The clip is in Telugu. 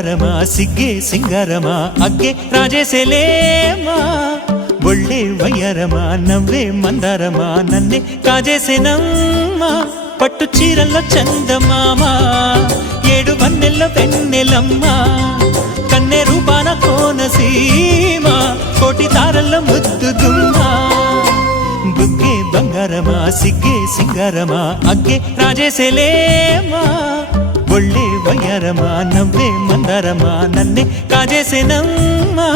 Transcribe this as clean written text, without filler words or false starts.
ಬಂಗಾರಮಾ ಸಿಗ್ಗೆ ಸಿಂಗಾರಮಾ ಅಗ್ಗೆ ರಾಜೇಸೆಲೇಮಾ ಒಳ್ಳೆ వయ్యారమా నవ్వే మందారమా నన్నే కాజేసేనమ్మా పట్టు చీరల్లో చందమామ ఏడు వన్నెల్లో వెన్నెలమ్మ కన్నె రూపాన కోనసీమ కోటి తారల్లో ముద్దుగుమ్మ బుగ్గే బంగారమా సిగ్గే సింగారమా అగ్గే రాజేసెలేమా ఒళ్ళే వయ్యారమా నవ్వే మందారమా నన్నే కాజేసేనమ్మా